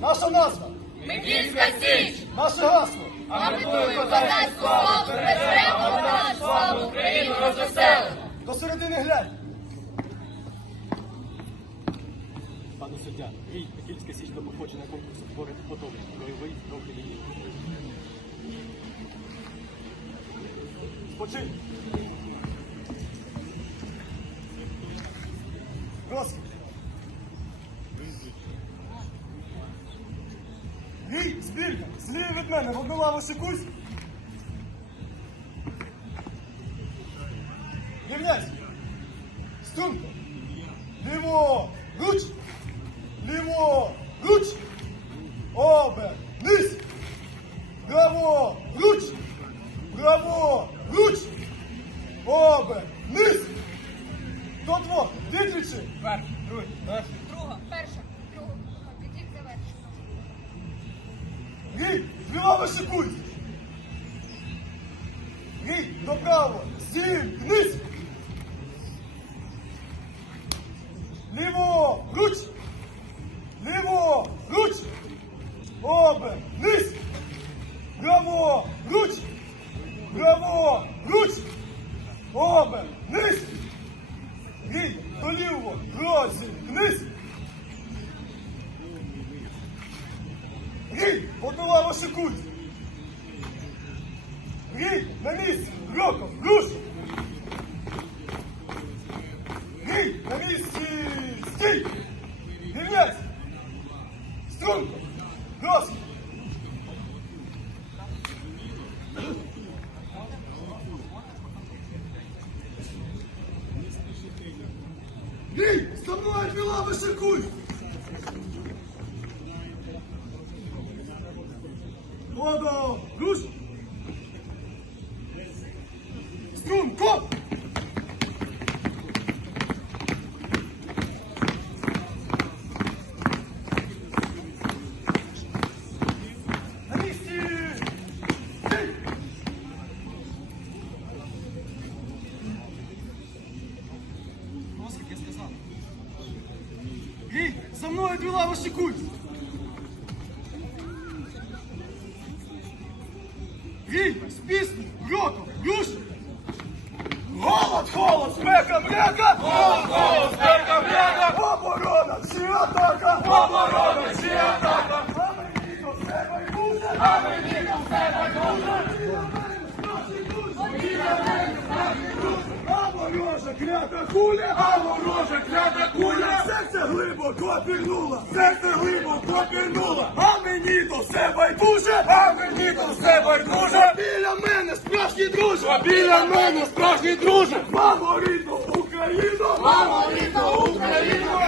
Наша назва Медільська Січ! Наше гасло! Амітує козацьку славу, Пресемо славу Україну розвеселимо! До середини глянь! Пане суддя, мій Медільська Січ до походження конкурсу творить готовий. Бойовий трохи лінії. Спочинь! Розкіш! Гей, збірка, зліє від мене, в одну лаву шикусь. Рівняйся. Струнко. Ліво, руч. Ліво, руч. Обе, низ. Браво, руч. Браво, руч. Обе, низ. До двох, виключи. Перший, другий, перший. Зліва шикуй. Гей, направо, вниз. Ліво, руч. Ліво, руч. Обе, низ. Браво, руч. Браво, руч. Обе, низ. Гей, до лівого, розі, вниз. Гей, лаву шикуй. Гей, на місці, кроком, руш. Гей, на місці, стій. Рівняйся. Струнко, роз. Гей, за мною дві лави шикуй. Вода! Руш! За мною дві лавочі культ! Вільно, з піснею, роком, рушою! Голод, холод, спека, мряка! Голод, холод, спека, мряка! Оборона, чи атака! Оборона, чи атака! А мені до себе й буде! А мені до себе й буде! А ворожа клята куля! А ворожа клята куля! Серце глибоко пірнула! Серце глибоко пірнула! А мені до себе й дуже! А мені до себе й дуже! Біля друже, біля мене справжній друже, мамо рідно, Україно, мамо рідно, Україно.